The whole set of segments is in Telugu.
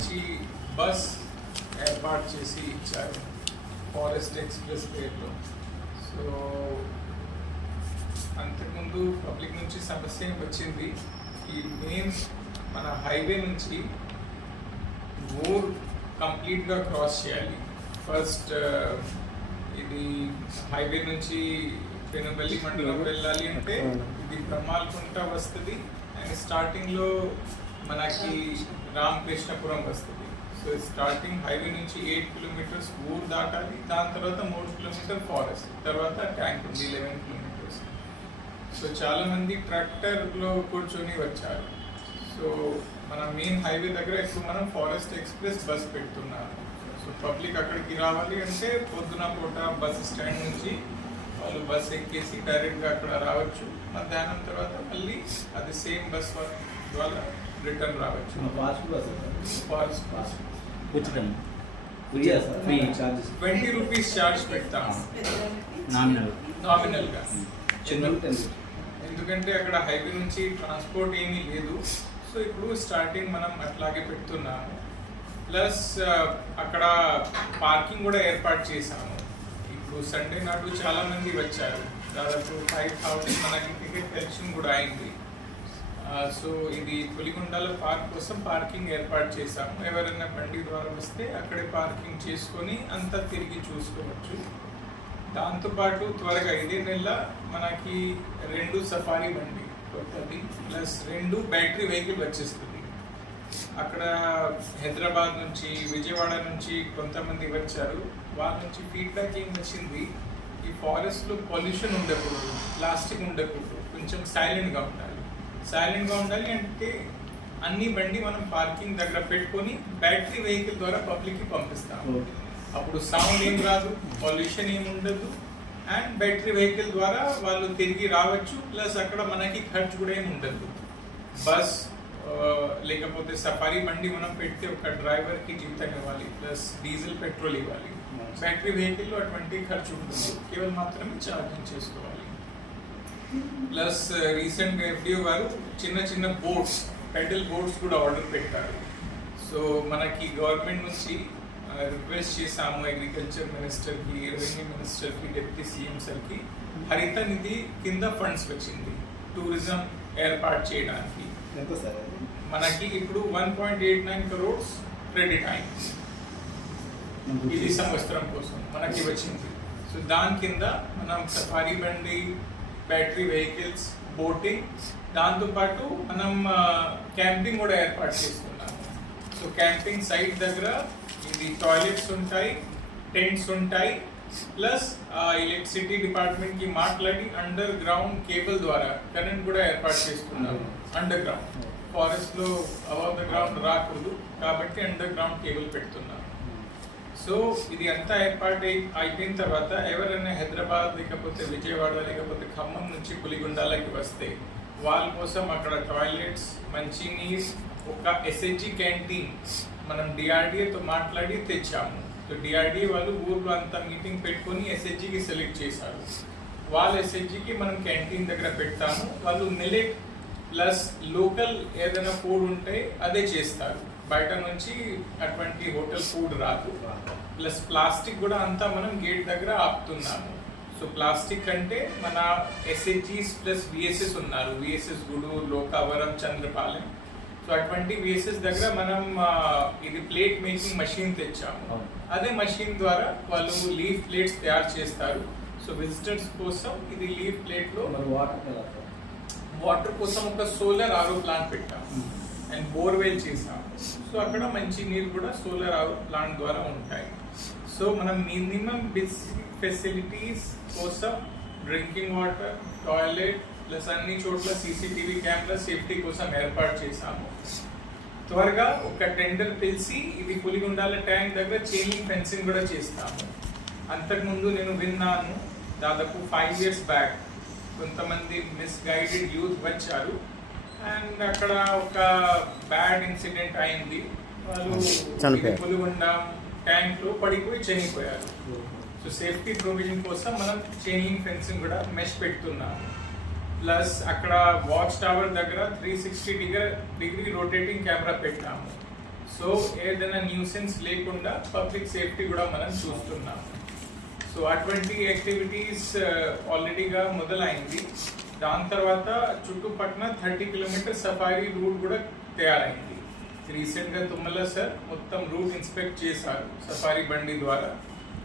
మంచి బస్ ఏర్పాటు చేసి ఇచ్చారు. ఫారెస్ట్ ఎక్స్ప్రెస్ పేరులో. సో అంతకుముందు పబ్లిక్ నుంచి సమస్య ఏం వచ్చింది. ఈ మెయిన్ మన హైవే నుంచి ఊర్ కంప్లీట్గా క్రాస్ చేయాలి. ఫస్ట్ ఇది హైవే నుంచి పెనుబల్లి మండలం వెళ్ళాలి అంటే ఇది బ్రహ్మాలకుంట వస్తుంది. అండ్ స్టార్టింగ్లో మనకి రామకృష్ణపురం వస్తుంది. సో స్టార్టింగ్ హైవే నుంచి ఎయిట్ కిలోమీటర్స్ ఊరు దాటాలి. దాని తర్వాత మూడు కిలోమీటర్ ఫారెస్ట్ తర్వాత ట్యాంక్ ఉంది లెవెన్ కిలోమీటర్స్ సో చాలామంది ట్రాక్టర్లో కూర్చొని వచ్చారు. సో మన మెయిన్ హైవే దగ్గర ఎక్కువ మనం ఫారెస్ట్ ఎక్స్ప్రెస్ బస్ పెడుతున్నారు. సో పబ్లిక్ అక్కడికి రావాలి అంటే పొద్దున పూట బస్ స్టాండ్ నుంచి వాళ్ళు బస్ ఎక్కేసి డైరెక్ట్గా అక్కడ రావచ్చు. మధ్యాహ్నం తర్వాత మళ్ళీ అది సేమ్ బస్ ద్వారా రిటర్న్ రావచ్చు. బస్ ఉచితం Free. Charges. Twenty rupees charge పెడతాము నామినల్ నామినల్గా చిన్న టెన్ ఎందుకంటే అక్కడ హైవే నుంచి ట్రాన్స్పోర్ట్ ఏమీ లేదు. సో ఇప్పుడు స్టార్టింగ్ మనం అట్లాగే పెడుతున్నాము. ప్లస్ అక్కడ పార్కింగ్ కూడా ఏర్పాటు చేశాము. ఇప్పుడు సండే నాడు చాలా మంది వచ్చారు. దాదాపు ఫైవ్ థౌసండ్ మనకి టికెట్ కలెక్షన్ కూడా అయింది. సో ఇది పులిగుండాల పార్క్ కోసం పార్కింగ్ ఏర్పాటు చేశాము. ఎవరైనా బండి ద్వారా వస్తే అక్కడే పార్కింగ్ చేసుకొని అంతా తిరిగి చూసుకోవచ్చు. దాంతోపాటు త్వరగా ఇదే నెల మనకి రెండు సఫారీ బండి కొత్తది ప్లస్ రెండు బ్యాటరీ వెహికల్ వచ్చేస్తుంది. అక్కడ హైదరాబాద్ నుంచి విజయవాడ నుంచి కొంతమంది వచ్చారు. వాళ్ళ నుంచి ఫీడ్బ్యాక్ ఏం వచ్చింది? ఈ ఫారెస్ట్లో పొల్యూషన్ ఉండకూడదు ప్లాస్టిక్ ఉండకూడదు కొంచెం సైలెంట్గా ఉండాలి. సైలెంట్గా ఉండాలి అంటే అన్ని బండి మనం పార్కింగ్ దగ్గర పెట్టుకొని బ్యాటరీ వెహికల్ ద్వారా పబ్లిక్కి పంపిస్తాము ఓకే. అప్పుడు సౌండ్ ఏం రాదు పొల్యూషన్ ఏమి ఉండదు అండ్ బ్యాటరీ వెహికల్ ద్వారా వాళ్ళు తిరిగి రావచ్చు ప్లస్ అక్కడ మనకి ఖర్చు కూడా ఏమి ఉండదు. బస్ లేకపోతే సఫారీ బండి మనం పెడితే ఒక డ్రైవర్కి జీతం ఇవ్వాలి ప్లస్ డీజిల్ పెట్రోల్ ఇవ్వాలి. బ్యాటరీ వెహికల్లో అటువంటి ఖర్చు ఉంటుంది. కేవలం మాత్రమే ఛార్జింగ్ చేసుకోవాలి. ప్లస్ రీసెంట్గా ఎఫ్డిఓ గారు చిన్న చిన్న బోట్స్ పెడల్ బోట్స్ కూడా ఆర్డర్ పెట్టారు. సో మనకి గవర్నమెంట్ నుంచి రిక్వెస్ట్ చేశాము అగ్రికల్చర్ మినిస్టర్కి రెవెన్యూ మినిస్టర్కి డిప్యూటీ సీఎం సార్కి హరిత నిధి కింద ఫండ్స్ వచ్చింది టూరిజం ఏర్పాటు చేయడానికి. మనకి ఇప్పుడు one point eight nine crores credit అయింది. ఇది సంవత్సరం కోసం మనకి వచ్చింది. సో దాని కింద మనం సఫారీ బండి బ్యాటరీ వెహికల్స్ బోటింగ్. దాంతోపాటు మనం క్యాంపింగ్ కూడా ఏర్పాటు చేసుకున్నాము సో క్యాంపింగ్ సైట్ దగ్గర ఇది టాయిలెట్స్ ఉంటాయి టెంట్స్ ఉంటాయి. ప్లస్ ఎలక్ట్రిసిటీ డిపార్ట్మెంట్కి మాట్లాడి అండర్ గ్రౌండ్ కేబుల్ ద్వారా కరెంట్ కూడా ఏర్పాటు చేస్తున్నాము. Underground. ఫారెస్ట్లో అబౌట్ ద గ్రౌండ్ రాకూడదు. కాబట్టి అండర్ గ్రౌండ్ కేబుల్ పెడుతున్నాము. సో ఇది అంతా ఏర్పాటు అయి- అయిపోయిన తర్వాత ఎవరైనా హైదరాబాద్ లేకపోతే విజయవాడ లేకపోతే ఖమ్మం నుంచి పులిగుండాలకి వస్తే వాళ్ళ కోసం అక్కడ టాయిలెట్స్ మంచినీర్ ఒక ఎస్హెచ్జి క్యాంటీన్ మనం డిఆర్డిఏతో మాట్లాడి తెచ్చాము. సో డిఆర్డిఏ వాళ్ళు ఊర్లో అంతా మీటింగ్ పెట్టుకొని ఎస్హెచ్జికి సెలెక్ట్ చేశారు. వాళ్ళ ఎస్హెచ్జికి మనం క్యాంటీన్ దగ్గర పెడతాము. వాళ్ళు మిలెట్ ప్లస్ లోకల్ ఏదైనా ఫుడ్ ఉంటే అదే చేస్తారు. బయట నుంచి అటువంటి హోటల్ ఫుడ్ రాదు. ప్లస్ ప్లాస్టిక్ కూడా అంతా మనం గేట్ దగ్గర ఆపుతున్నాము. సో ప్లాస్టిక్ అంటే మన ఎస్హెచ్జిస్ ప్లస్ విఎస్ఎస్ ఉన్నారు. విఎస్ఎస్ గుడూరు లోకావరం చంద్రపాలెం. సో అటువంటి విఎస్ఎస్ దగ్గర మనం ఇది ప్లేట్ మేకింగ్ మషిన్ తెచ్చాము. అదే మషిన్ ద్వారా వాళ్ళు లీఫ్ ప్లేట్స్ తయారు చేస్తారు. సో విజిటర్స్ కోసం ఇది లీఫ్ ప్లేట్లో మరి వాటర్ వాటర్ కోసం ఒక సోలార్ ఆరో ప్లాంట్ పెట్టాం అండ్ బోర్వెల్ చేసాం సో అక్కడ మంచి నీరు కూడా సోలార్ ప్లాంట్ ద్వారా ఉంటాయి. సో మనం మినిమం బేసిక్ ఫెసిలిటీస్ కోసం డ్రింకింగ్ వాటర్ టాయిలెట్ ప్లస్ అన్ని చోట్ల సీసీటీవీ కెమెరా సేఫ్టీ కోసం ఏర్పాటు చేశాము. త్వరగా ఒక టెండర్ పిలిచి ఇది పులిగుండాల ట్యాంక్ దగ్గర చైనింగ్ ఫెన్సింగ్ కూడా చేస్తాము. అంతకుముందు నేను విన్నాను దాదాపు ఫైవ్ ఇయర్స్ బ్యాక్ కొంతమంది మిస్గైడెడ్ యూత్ వచ్చారు. అండ్ అక్కడ ఒక బ్యాడ్ ఇన్సిడెంట్ అయింది. వాళ్ళు పులిగుండ ట్యాంక్లో పడిపోయి చనిపోయారు. సో సేఫ్టీ ప్రొవిజన్ కోసం మనం చైనింగ్ ఫెన్సింగ్ కూడా మెష్ పెడుతున్నాము. ప్లస్ అక్కడ వాచ్ టవర్ దగ్గర three sixty degree degree rotating camera పెట్టాము. సో ఏదైనా న్యూసెన్స్ లేకుండా పబ్లిక్ సేఫ్టీ కూడా మనం చూస్తున్నాం సో అటువంటి యాక్టివిటీస్ ఆల్రెడీగా మొదలైంది. దాని తర్వాత చుట్టుపక్కన థర్టీ కిలోమీటర్ సఫారీ రూట్ కూడా తయారైంది. రీసెంట్గా తుమ్మల సార్ మొత్తం రూట్ ఇన్స్పెక్ట్ చేశారు సఫారీ బండి ద్వారా.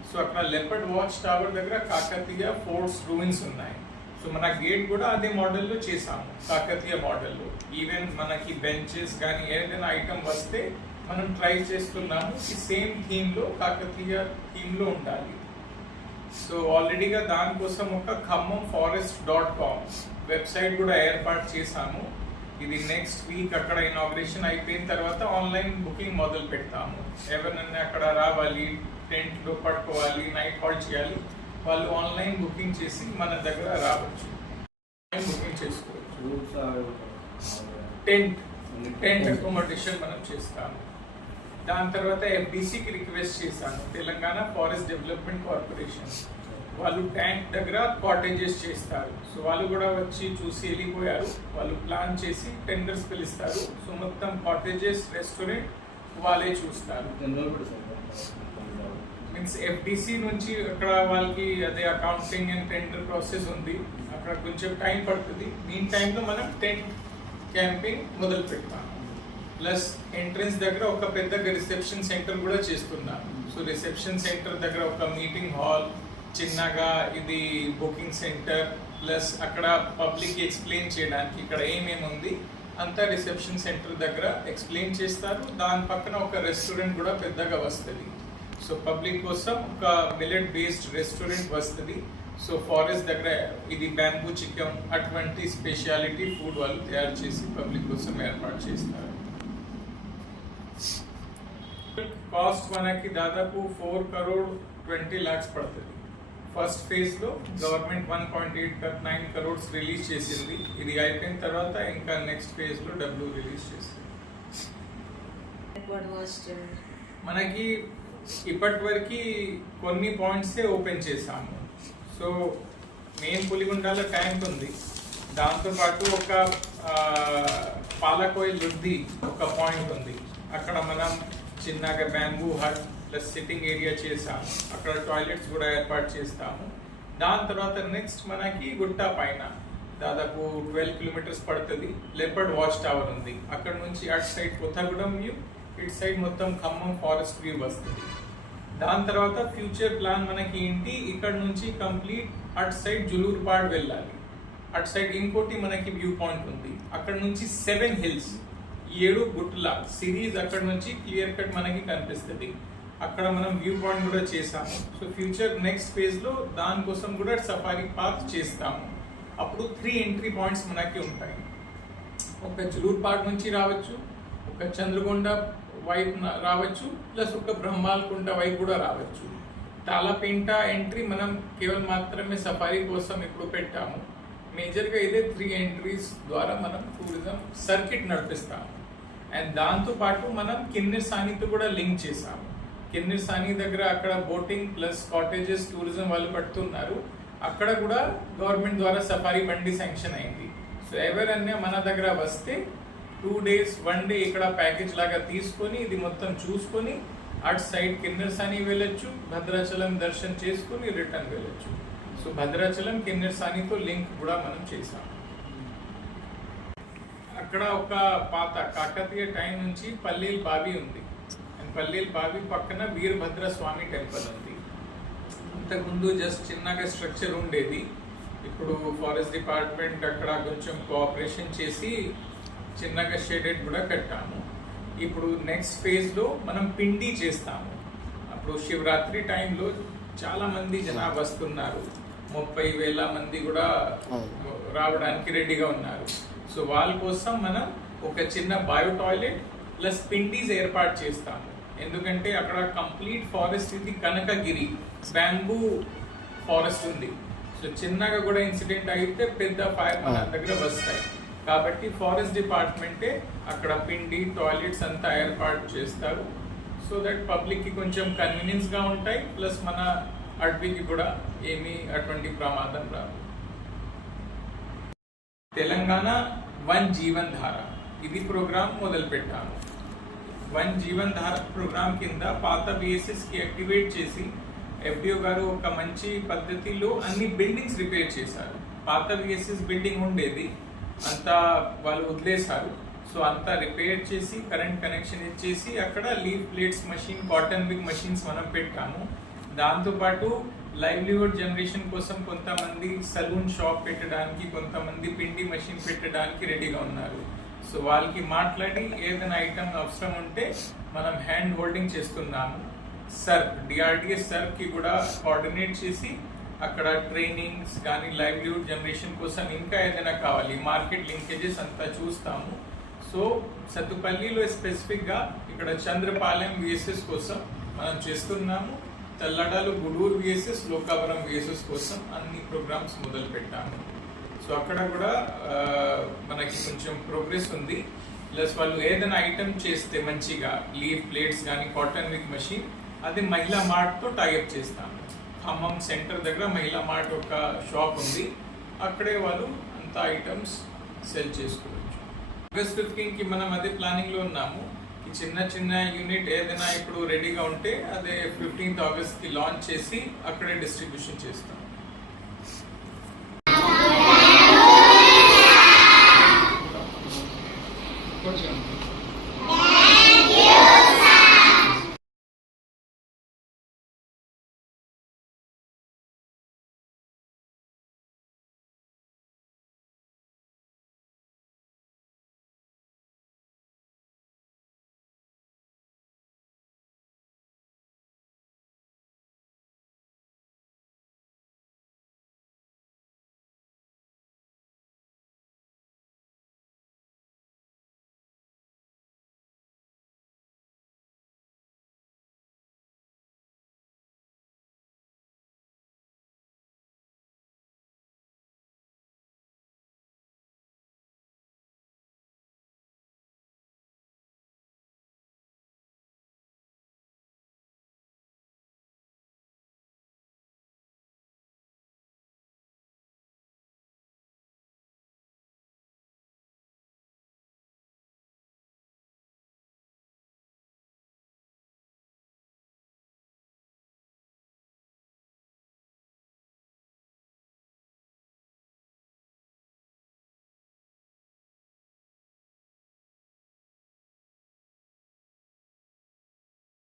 సో అక్కడ లెపర్డ్ వాచ్ టవర్ దగ్గర కాకతీయ ఫోర్ట్స్ రూయిన్స్ ఉన్నాయి. సో మన గేట్ కూడా అదే మోడల్లో చేసాము కాకతీయ మోడల్లో. ఈవెన్ మనకి బెంచెస్ కానీ ఏదైనా ఐటమ్ వస్తే మనం ట్రై చేస్తున్నాము. ఈ సేమ్ థీమ్లో కాకతీయ థీమ్లో ఉండాలి. సో ఆల్రెడీగా దానికోసం ఒక Khammam forest dot com website కూడా ఏర్పాటు చేశాము. ఇది నెక్స్ట్ వీక్ అక్కడ ఇనాగ్రేషన్ అయిపోయిన తర్వాత ఆన్లైన్ బుకింగ్ మొదలు పెడతాము. ఎవరినన్నా అక్కడ రావాలి టెంట్లో పట్టుకోవాలి నైట్ హాల్ట్ చేయాలి వాళ్ళు ఆన్లైన్ బుకింగ్ చేసి మన దగ్గర రావచ్చు. బుకింగ్ చేసుకోవచ్చు. టెంట్ టెంట్ అకామిడేషన్ మనం చేస్తాము. దాని తర్వాత ఎఫ్డీసీకి రిక్వెస్ట్ చేశాను. తెలంగాణ ఫారెస్ట్ డెవలప్మెంట్ కార్పొరేషన్ వాళ్ళు ట్యాంక్ దగ్గర కాటేజెస్ చేస్తారు. సో వాళ్ళు కూడా వచ్చి చూసి వెళ్ళిపోయారు. వాళ్ళు ప్లాన్ చేసి టెండర్స్ పిలుస్తారు. సో మొత్తం కాటేజెస్ రెస్టారెంట్ వాళ్ళే చూస్తారు. మీన్స్ ఎఫ్డిసి నుంచి అక్కడ వాళ్ళకి అదే అకౌంటింగ్ అండ్ టెండర్ ప్రాసెస్ ఉంది. అక్కడ కొంచెం టైం పడుతుంది. మీన్ టైంలో మనం టెంట్ క్యాంపింగ్ మొదలు పెడతాం ప్లస్ ఎంట్రన్స్ దగ్గర ఒక పెద్ద రిసెప్షన్ సెంటర్ కూడా చేస్తున్నా సో రిసెప్షన్ సెంటర్ దగ్గర ఒక మీటింగ్ హాల్ చిన్నగా ఇది బుకింగ్ సెంటర్ ప్లస్ అక్కడ పబ్లిక్ ఎక్స్ప్లెయిన్ చేయడానికి ఇక్కడ ఏమేమి ఉంది అంతా రిసెప్షన్ సెంటర్ దగ్గర ఎక్స్ప్లెయిన్ చేస్తారు. దాని పక్కన ఒక రెస్టారెంట్ కూడా పెద్దగా వస్తుంది. సో పబ్లిక్ కోసం ఒక మిలెట్ బేస్డ్ రెస్టారెంట్ వస్తుంది. సో ఫారెస్ట్ దగ్గర ఇది బ్యాంబూ చికెన్ అటువంటి స్పెషాలిటీ ఫుడ్ వాళ్ళు తయారు చేసి పబ్లిక్ కోసం ఏర్పాటు చేస్తారు. కాస్ట్ మనకి దాదాపు ఫోర్ కరోడ్ ట్వంటీ లాక్స్ పడుతుంది. ఫస్ట్ ఫేజ్లో government one point eight nine crores release చేసింది. ఇది అయిపోయిన తర్వాత ఇంకా నెక్స్ట్ ఫేజ్లో డబ్బులు రిలీజ్ చేసింది మనకి ఇప్పటి వరకు కొన్ని పాయింట్సే ఓపెన్ చేసాము సో మెయిన్ పులిగుండాల ట్యాంక్ ఉంది. దాంతోపాటు ఒక పాలకోయి లుద్ది ఒక పాయింట్ ఉంది. అక్కడ మనం చిన్నగా bamboo hut plus sitting area చేసాము అక్కడ టాయిలెట్స్ కూడా ఏర్పాటు చేస్తాము. దాని తర్వాత నెక్స్ట్ మనకి గుట్ట పైన దాదాపు ట్వెల్వ్ కిలోమీటర్స్ పడుతుంది. లెపర్డ్ వాచ్ టవర్ ఉంది. అక్కడ నుంచి అటు సైడ్ కొత్తగూడెం వ్యూ ఇటు సైడ్ మొత్తం ఖమ్మం ఫారెస్ట్ వ్యూ వస్తుంది. దాని తర్వాత ఫ్యూచర్ ప్లాన్ మనకి ఏంటి? ఇక్కడ నుంచి కంప్లీట్ అటు సైడ్ జులూర్పాడ్ వెళ్ళాలి. అటు సైడ్ ఇంకోటి మనకి వ్యూ పాయింట్ ఉంది. అక్కడ నుంచి సెవెన్ హిల్స్ ఏడు గుట్ల సిరీస్ అక్కడ నుంచి క్లియర్ కట్ మనకి కనిపిస్తుంది. అక్కడ మనం వ్యూ పాయింట్ కూడా చేసాము సో ఫ్యూచర్ నెక్స్ట్ ఫేజ్లో దానికోసం కూడా సఫారీ పార్క్ చేస్తాము. అప్పుడు త్రీ ఎంట్రీ పాయింట్స్ మనకి ఉంటాయి. ఒక జులూర్ పార్క్ నుంచి రావచ్చు ఒక చంద్రగొండ వైపు రావచ్చు ప్లస్ ఒక బ్రహ్మాల్కుంట వైపు కూడా రావచ్చు. తాళపేంట ఎంట్రీ మనం కేవలం మాత్రమే సఫారీ కోసం ఇప్పుడు పెట్టాము. మేజర్గా ఇదే త్రీ ఎంట్రీస్ ద్వారా మనం టూరిజం సర్కిట్ నడిపిస్తాము. అండ్ దాంతో పాటు మనం కిన్నెర్ సానీతో కూడా లింక్ చేసాము కిన్నెర్ సానీ దగ్గర అక్కడ బోటింగ్ ప్లస్ కాటేజెస్ టూరిజం వాళ్ళు పడుతున్నారు అక్కడ కూడా గవర్నమెంట్ ద్వారా సఫారీ బండి శాంక్షన్ అయింది. సో ఎవరన్నా మన దగ్గర వస్తే టూ డేస్ వన్ డే ఇక్కడ ప్యాకేజ్ లాగా తీసుకొని ఇది మొత్తం చూసుకొని అటు సైడ్ కిన్నెర్ సాని వెళ్ళొచ్చు భద్రాచలం దర్శనం చేసుకొని రిటర్న్ వెళ్ళొచ్చు. సో భద్రాచలం కిన్నెర్ సానితో లింక్ కూడా మనం చేసాం అక్కడ ఒక పాత కాకతీయ టైం నుంచి పల్లీల్ బావి ఉంది. అండ్ పల్లీల్ బావి పక్కన వీరభద్ర స్వామి టెంపుల్ ఉంది. ఇంతకుముందు జస్ట్ చిన్నగా స్ట్రక్చర్ ఉండేది. ఇప్పుడు ఫారెస్ట్ డిపార్ట్మెంట్ అక్కడ కొంచెం కోఆపరేషన్ చేసి చిన్నగా షేడెడ్ కూడా కట్టాము. ఇప్పుడు నెక్స్ట్ ఫేజ్లో మనం పిండి చేస్తాము. అప్పుడు శివరాత్రి టైంలో చాలా మంది జనాభా వస్తున్నారు. ముప్పై వేల మంది కూడా రావడానికి రెడీగా ఉన్నారు. సో వాళ్ళ కోసం మనం ఒక చిన్న బయో టాయిలెట్ ప్లస్ పిండీస్ ఏర్పాటు చేస్తాము ఎందుకంటే అక్కడ కంప్లీట్ ఫారెస్ట్ ఇది కనకగిరి బ్యాంబూ ఫారెస్ట్ ఉంది. సో చిన్నగా కూడా ఇన్సిడెంట్ అయితే పెద్ద ఫైర్ మన దగ్గర వస్తాయి. కాబట్టి ఫారెస్ట్ డిపార్ట్మెంటే అక్కడ పిండి టాయిలెట్స్ అంతా ఏర్పాటు చేస్తారు. సో దట్ పబ్లిక్కి కొంచెం కన్వీనియన్స్గా ఉంటాయి ప్లస్ మన అడవికి కూడా ఏమీ అటువంటి ప్రమాదం రాదు. తెలంగాణ వన్ జీవన్ ధార ఇది ప్రోగ్రామ్ మొదలుపెట్టాను. వన్ జీవన్ ధార ప్రోగ్రామ్ కింద పాత బిఎస్ఎస్కి యాక్టివేట్ చేసి ఎఫ్డిఓ గారు ఒక మంచి పద్ధతిలో అన్ని బిల్డింగ్స్ రిపేర్ చేశారు. పాత బిఎస్ఎస్ బిల్డింగ్ ఉండేది. అంతా వాళ్ళు వదిలేశారు. సో అంతా రిపేర్ చేసి కరెంట్ కనెక్షన్ ఇచ్చేసి అక్కడ leaf plates machine cotton wick machines మనం పెట్టాము. దాంతోపాటు లైవ్లీహుడ్ జనరేషన్ కోసం కొంతమంది సలూన్ షాప్ పెట్టడానికి కొంతమంది పిండి మషిన్ పెట్టడానికి రెడీగా ఉన్నారు. సో వాళ్ళకి మాట్లాడి ఏదైనా ఐటమ్ అవసరం ఉంటే మనం హ్యాండ్ హోల్డింగ్ చేస్తున్నాము. సర్ డిఆర్డిఎస్ సర్కి కూడా కోఆర్డినేట్ చేసి అక్కడ ట్రైనింగ్స్ కానీ లైవ్లీహుడ్ జనరేషన్ కోసం ఇంకా ఏదైనా కావాలి. మార్కెట్ లింకేజెస్ అంతా చూస్తాము. సో సత్తుపల్లిలో స్పెసిఫిక్గా ఇక్కడ చంద్రపాలెం విఎస్ఎస్ కోసం మనం చేస్తున్నాము. తెల్లడాలు గుడూరు విఎస్ఎస్ లోకావరం విఎస్ఎస్ కోసం అన్ని ప్రోగ్రామ్స్ మొదలు పెట్టాము సో అక్కడ కూడా మనకి కొంచెం ప్రోగ్రెస్ ఉంది. ప్లస్ వాళ్ళు ఏదైనా ఐటమ్ చేస్తే మంచిగా లీవ్ ప్లేట్స్ కానీ కాటన్ విక్ మషిన్ అది మహిళా మార్ట్తో టైఅప్ చేస్తాము. ఖమ్మం సెంటర్ దగ్గర మహిళా మార్ట్ ఒక షాప్ ఉంది. అక్కడే వాళ్ళు అంత ఐటమ్స్ సెల్ చేసుకోవచ్చు. ఆగస్ట్ ఫిఫ్టీన్కి మనం అదే ప్లానింగ్లో ఉన్నాము. ఈ చిన్న చిన్న యూనిట్ ఏదైనా ఇప్పుడు రెడీగా ఉంటే అదే ఫిఫ్టీన్త్ ఆగస్ట్కి లాంచ్ చేసి అక్కడే డిస్ట్రిబ్యూషన్ చేస్తాం.